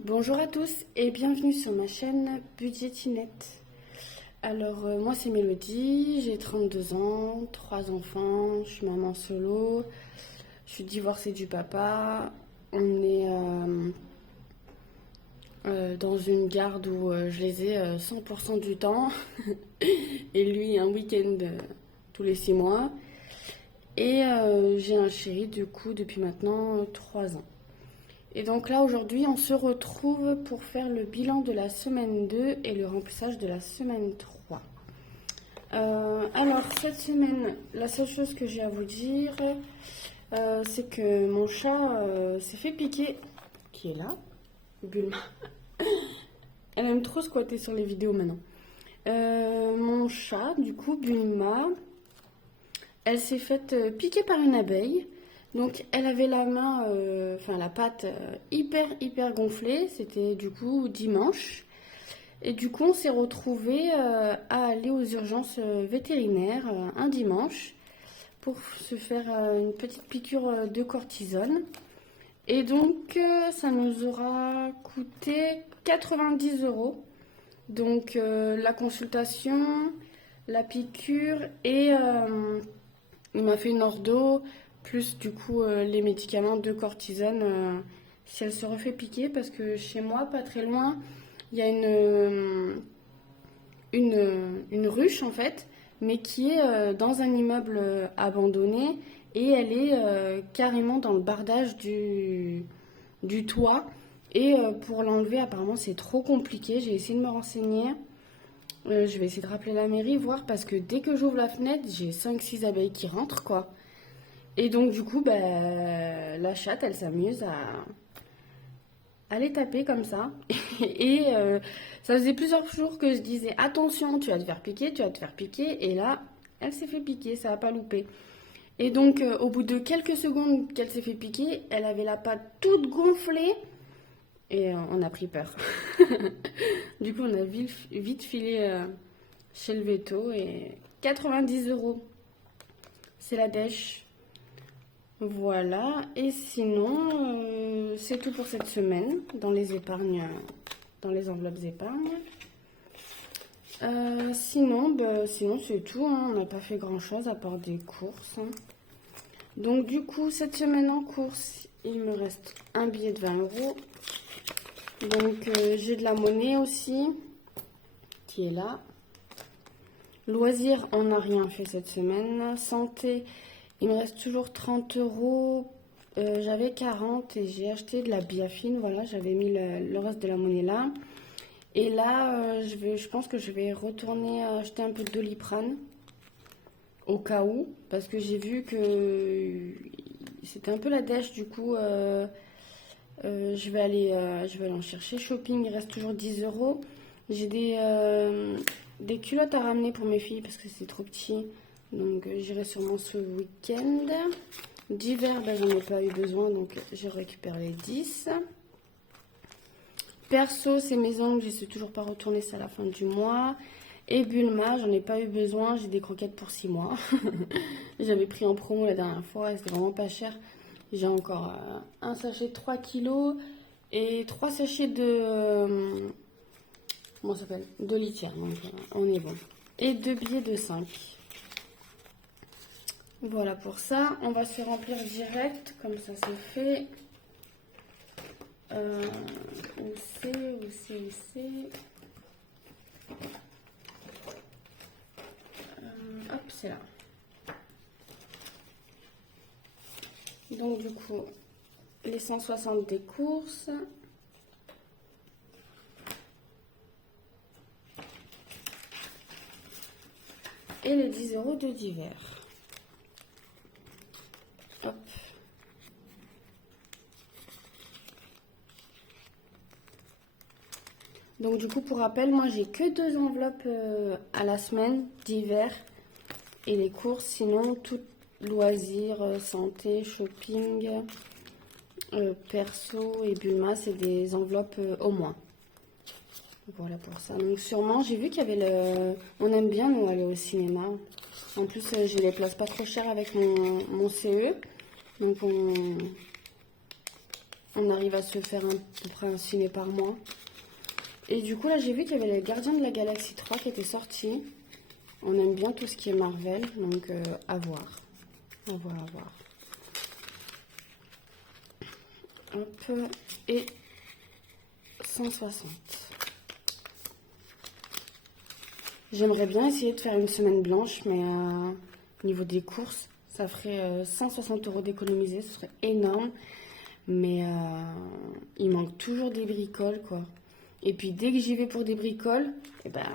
Bonjour à tous et bienvenue sur ma chaîne Budgetinette. Alors moi c'est Mélodie, j'ai 32 ans, 3 enfants, je suis maman solo, je suis divorcée du papa, on est dans une garde où je les ai 100% du temps et lui un week-end tous les 6 mois et j'ai un chéri du coup depuis maintenant 3 ans. Et donc là, aujourd'hui, on se retrouve pour faire le bilan de la semaine 2 et le remplissage de la semaine 3. Alors, cette semaine, la seule chose que j'ai à vous dire, c'est que mon chat s'est fait piquer, qui est là, Bulma. Elle aime trop squatter sur les vidéos maintenant. Mon chat, du coup, Bulma, elle s'est faite piquer par une abeille. Donc elle avait la main, enfin la patte hyper gonflée. C'était du coup dimanche. Et du coup on s'est retrouvés à aller aux urgences vétérinaires un dimanche pour se faire une petite piqûre de cortisone. Et donc ça nous aura coûté 90 euros. Donc la consultation, la piqûre et il m'a fait une ordo plus du coup les médicaments de cortisone si elle se refait piquer parce que chez moi, pas très loin, il y a une ruche en fait, mais qui est dans un immeuble abandonné et elle est carrément dans le bardage du toit. Et pour l'enlever, apparemment, c'est trop compliqué. J'ai essayé de me renseigner. Je vais essayer de rappeler la mairie, voir, parce que dès que j'ouvre la fenêtre, j'ai 5-6 abeilles qui rentrent, quoi. Et donc, du coup, la chatte, elle s'amuse à les taper comme ça. Et ça faisait plusieurs jours que je disais, attention, tu vas te faire piquer, tu vas te faire piquer. Et là, elle s'est fait piquer, ça n'a pas loupé. Et donc, au bout de quelques secondes qu'elle s'est fait piquer, elle avait la patte toute gonflée. Et on a pris peur. Du coup, on a vite filé chez le veto et 90 euros. C'est la dèche. Voilà. Et sinon, c'est tout pour cette semaine dans les épargnes, dans les enveloppes épargnes. Sinon c'est tout, hein. On n'a pas fait grand-chose à part des courses, hein. Donc du coup, cette semaine en course, il me reste un billet de 20 euros. Donc j'ai de la monnaie aussi qui est là. Loisirs, on n'a rien fait cette semaine. Santé, il me reste toujours 30 euros. J'avais 40 et j'ai acheté de la biafine. Voilà, j'avais mis le reste de la monnaie là. Et là, je pense que je vais retourner acheter un peu de Doliprane au cas où. Parce que j'ai vu que c'était un peu la dèche du coup. Je vais aller en chercher. Shopping, il reste toujours 10 euros. J'ai des culottes à ramener pour mes filles parce que c'est trop petit. Donc j'irai sûrement ce week-end. D'hiver, j'en ai pas eu besoin, donc je récupère les 10. Perso, c'est mes ongles, je ne sais toujours pas retourner ça à la fin du mois. Et Bulma, j'en ai pas eu besoin, j'ai des croquettes pour 6 mois. J'avais pris en promo la dernière fois et c'était vraiment pas cher. J'ai encore un sachet de 3 kilos et 3 sachets de... comment ça s'appelle? De litière, donc on est bon. Et 2 billets de 5. Voilà pour ça. On va se remplir direct, comme ça c'est fait. Où c'est hop, c'est là. Donc du coup, les 160 des courses. Et les 10 euros de d'hiver. Hop. Donc du coup, pour rappel, moi j'ai que 2 enveloppes à la semaine d'hiver et les courses. Sinon, tout loisirs, santé, shopping, perso et Bulma, c'est des enveloppes au moins. Voilà pour ça. Donc sûrement, j'ai vu qu'il y avait on aime bien nous aller au cinéma. En plus, j'ai les places pas trop chères avec mon CE. Donc On arrive à se faire à peu près un ciné par mois. Et du coup, là, j'ai vu qu'il y avait les Gardiens de la Galaxie 3 qui étaient sortis. On aime bien tout ce qui est Marvel, donc à voir. À voir, à voir. Hop, et 160. J'aimerais bien essayer de faire une semaine blanche, mais au niveau des courses, ça ferait 160 € d'économiser, ce serait énorme. Mais il manque toujours des bricoles, quoi. Et puis dès que j'y vais pour des bricoles, et ben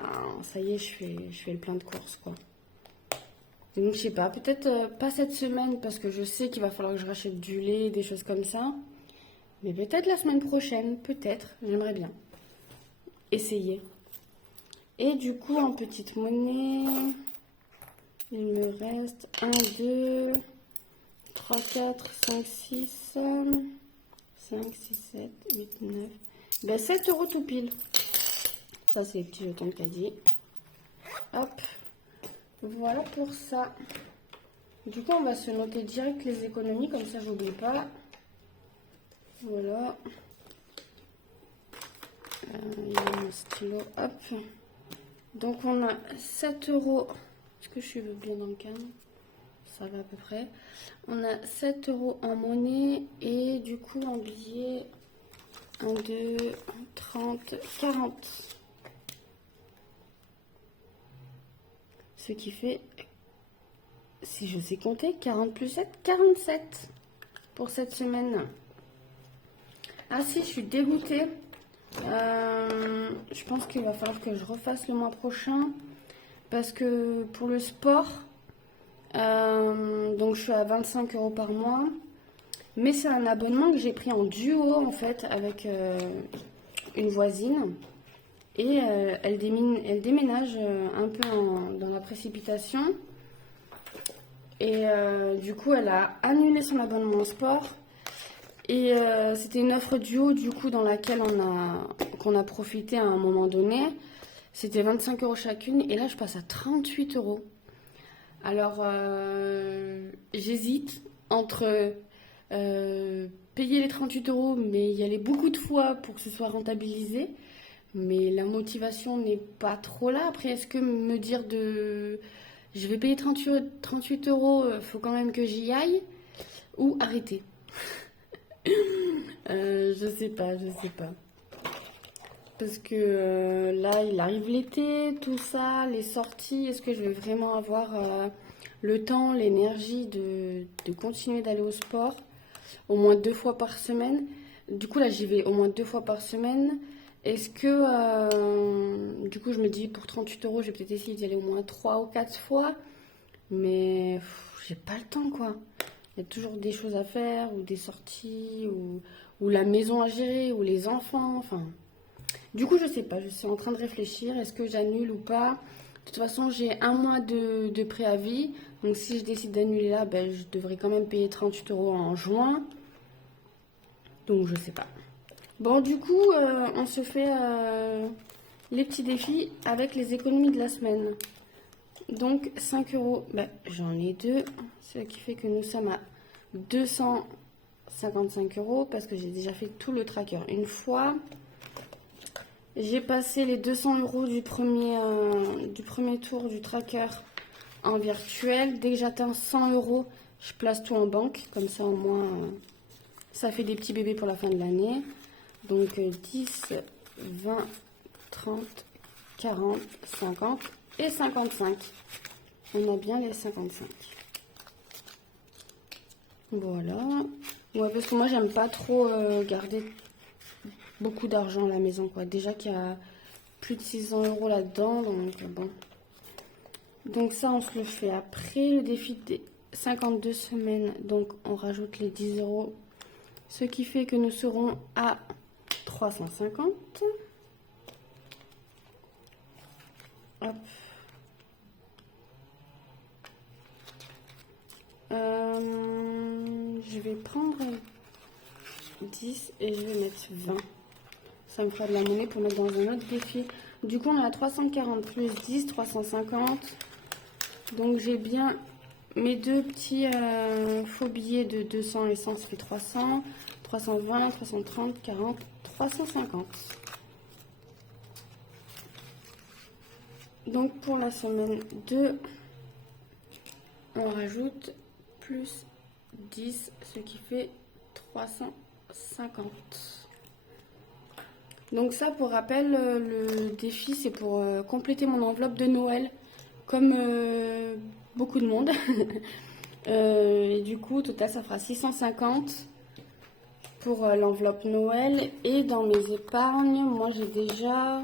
ça y est, je fais le plein de courses, quoi. Donc je sais pas, peut-être pas cette semaine parce que je sais qu'il va falloir que je rachète du lait, des choses comme ça. Mais peut-être la semaine prochaine, peut-être, j'aimerais bien essayer. Et du coup, en petite monnaie, il me reste 1, 2, 3, 4, 5, 6, 5, 6, 7, 8, 9. Ben 7 € tout pile. Ça, c'est les petits jetons de caddie. Hop. Voilà pour ça. Du coup, on va se noter direct les économies, comme ça, j'oublie pas. Voilà. Il y a mon stylo. Hop. Donc, on a 7 €. Est-ce que je suis bien dans le cadre? Ça va à peu près. On a 7 € en monnaie et du coup, en billets, 1, 2, 30, 40. Ce qui fait, si je sais compter, 40 plus 7, 47 pour cette semaine. Ah si, je suis dégoûtée. Je pense qu'il va falloir que je refasse le mois prochain. Parce que pour le sport, donc je suis à 25 € par mois. Mais c'est un abonnement que j'ai pris en duo en fait avec une voisine. Et elle déménage un peu dans la précipitation. Et du coup, elle a annulé son abonnement au sport. Et c'était une offre duo du coup dans laquelle qu'on a profité à un moment donné. C'était 25 € chacune. Et là, je passe à 38 €. Alors, j'hésite entre payer les 38 €, mais y aller beaucoup de fois pour que ce soit rentabilisé. Mais la motivation n'est pas trop là. Après, est-ce que me dire je vais payer 38 €, faut quand même que j'y aille, ou arrêter? Je sais pas. Parce que là, il arrive l'été, tout ça, les sorties. Est-ce que je vais vraiment avoir le temps, l'énergie de continuer d'aller au sport au moins 2 fois par semaine? Du coup, là, j'y vais au moins 2 fois par semaine. Est-ce que, du coup, je me dis, pour 38 €, je vais peut-être essayer d'y aller au moins 3 ou 4 fois. Mais j'ai pas le temps, quoi. Il y a toujours des choses à faire, ou des sorties, ou la maison à gérer, ou les enfants, enfin. Du coup, je sais pas, je suis en train de réfléchir. Est-ce que j'annule ou pas? De toute façon, j'ai un mois de préavis. Donc, si je décide d'annuler là, ben, je devrais quand même payer 38 € en juin. Donc, je sais pas. Bon, du coup, on se fait les petits défis avec les économies de la semaine. Donc, 5 €, ben, j'en ai 2. Ce qui fait que nous sommes à 255 € parce que j'ai déjà fait tout le tracker une fois. J'ai passé les 200 € du premier tour du tracker en virtuel. Dès que j'atteins 100 €, je place tout en banque. Comme ça, au moins, ça fait des petits bébés pour la fin de l'année. Donc 10, 20, 30, 40, 50 et 55. On a bien les 55. Voilà. Ouais, parce que moi, j'aime pas trop garder beaucoup d'argent à la maison, quoi. Déjà qu'il y a plus de 600 € là-dedans, donc bon. Donc ça, on se le fait après le défi des 52 semaines. Donc, on rajoute les 10 €. Ce qui fait que nous serons à 350. Hop. Je vais prendre 10 et je vais mettre 20. Ça me fera de la monnaie pour mettre dans un autre défi. Du coup, on est à 340 plus 10, 350. Donc, j'ai bien mes deux petits faux billets de 200 et 100, ça fait 300. 320, 330, 40, 350. Donc pour la semaine 2, on rajoute plus 10, ce qui fait 350. Donc ça, pour rappel, le défi, c'est pour compléter mon enveloppe de Noël, comme beaucoup de monde. Et du coup, au total, ça fera 650 pour l'enveloppe Noël. Et dans mes épargnes, moi, j'ai déjà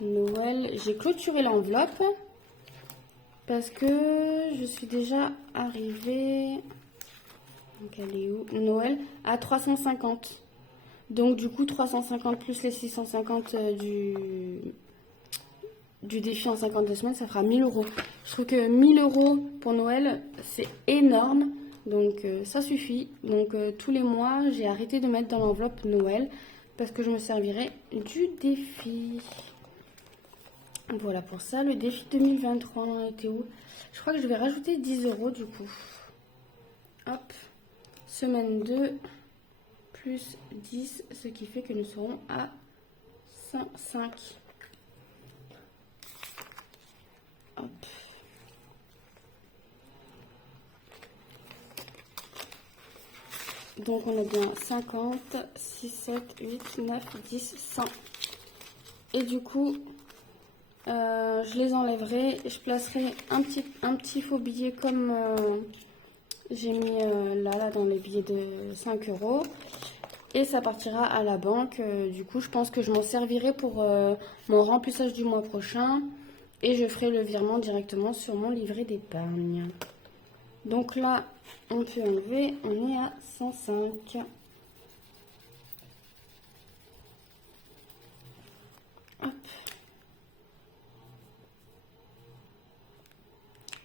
Noël. J'ai clôturé l'enveloppe parce que je suis déjà arrivée... Donc, elle est où? Noël à 350. Donc, du coup, 350 plus les 650 du défi en 52 semaines, ça fera 1000 euros. Je trouve que 1000 euros pour Noël, c'est énorme. Donc, ça suffit. Donc, tous les mois, j'ai arrêté de mettre dans l'enveloppe Noël parce que je me servirai du défi. Voilà pour ça. Le défi 2023, on en était où? Je crois que je vais rajouter 10 euros du coup. Hop. Semaine 2 plus 10, ce qui fait que nous serons à 105. Hop. Donc on a bien 50, 6, 7, 8, 9, 10, 100. Et du coup, je les enlèverai et je placerai un petit faux billet comme j'ai mis là dans les billets de 5 euros. Et ça partira à la banque. Du coup, je pense que je m'en servirai pour mon remplissage du mois prochain. Et je ferai le virement directement sur mon livret d'épargne. Donc là, on peut enlever. On est à 105. Hop.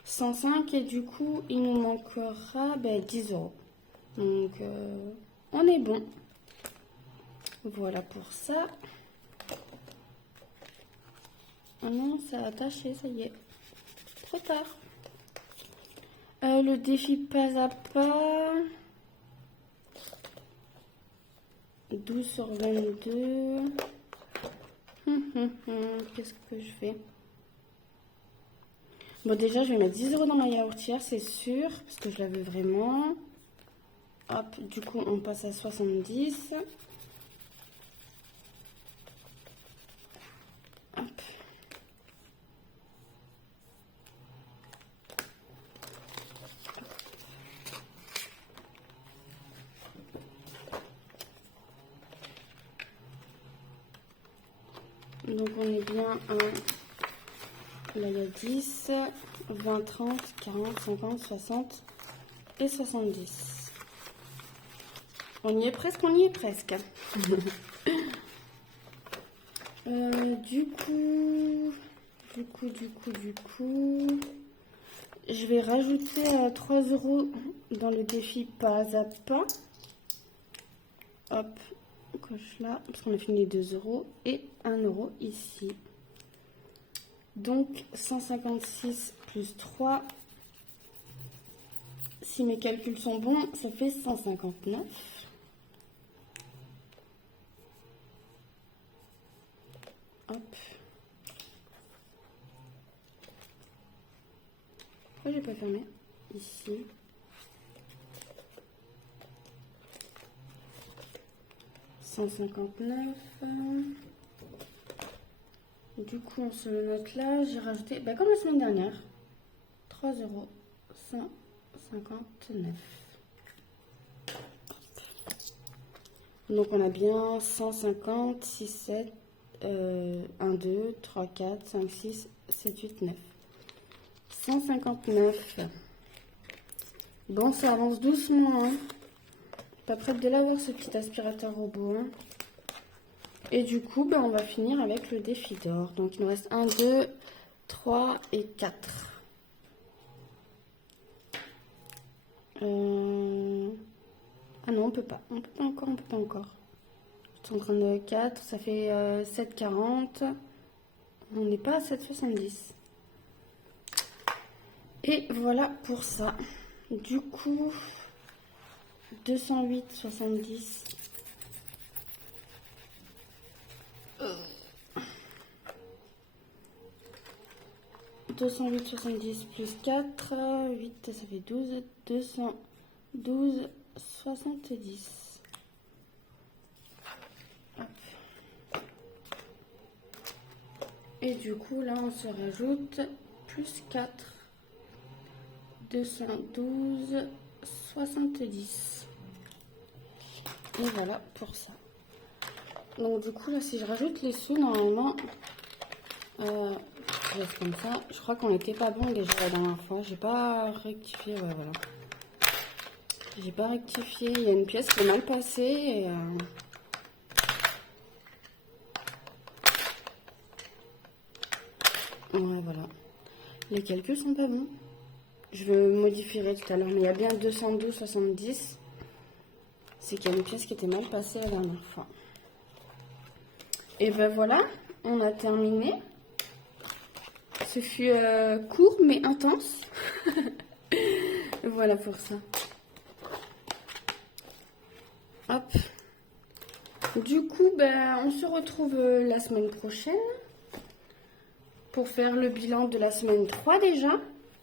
105 et du coup, il nous manquera 10 euros. Donc, on est bon. Voilà pour ça. Oh non, ça a attaché, ça y est. Trop tard. Le défi pas à pas. 12 sur 22. Qu'est-ce que je fais? Bon, déjà, je vais mettre 10 euros dans ma yaourtière, c'est sûr, parce que je la veux vraiment. Hop, du coup, on passe à 70. Hop. Donc, on est bien à... Là, il y a 10, 20, 30, 40, 50, 60 et 70. On y est presque, on y est presque. Du coup, je vais rajouter 3 euros dans le défi pas à pas. Hop, coche là, parce qu'on a fini les 2 euros et 1 euro ici. Donc 156 plus 3. Si mes calculs sont bons, ça fait 159. Hop. Pourquoi j'ai pas fermé? Ici. $159. Du coup, on se le note là. J'ai rajouté, comme la semaine dernière, 3 euros 159. Donc, on a bien 150, 6, 7, 1, 2, 3, 4, 5, 6, 7, 8, 9. 159. Bon, ça avance doucement. Hein. Pas prête de l'avoir, ce petit aspirateur robot. Hein. Et du coup, on va finir avec le défi d'or. Donc, il nous reste 1, 2, 3 et 4. Ah non, on peut pas. On peut pas encore. Je suis en train de 4, ça fait 7,40. On n'est pas à 7,70. Et voilà pour ça. Du coup, 208,70 208,70 plus 4, 8, ça fait 12, 212,70. Hop. Et du coup, là, on se rajoute plus 4, 212,70. Et voilà pour ça. Donc du coup, là, si je rajoute les sous, normalement, je laisse comme ça. Je crois qu'on n'était pas bon déjà la dernière fois. J'ai pas rectifié, ouais, voilà. J'ai pas rectifié. Il y a une pièce qui est mal passée. Et, ouais, voilà. Les calculs sont pas bons. Je modifierai tout à l'heure, mais il y a bien 212,70. C'est qu'il y a une pièce qui était mal passée la dernière fois. Et ben voilà, on a terminé. Ce fut court mais intense. Voilà pour ça. Hop. Du coup, ben, on se retrouve la semaine prochaine pour faire le bilan de la semaine 3 déjà.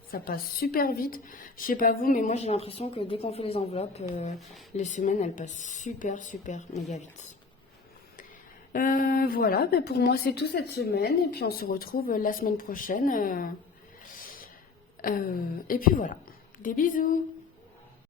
Ça passe super vite. Je sais pas vous, mais moi j'ai l'impression que dès qu'on fait les enveloppes, les semaines elles passent super méga vite. Voilà, ben pour moi c'est tout cette semaine et puis on se retrouve la semaine prochaine. Et puis voilà, des bisous!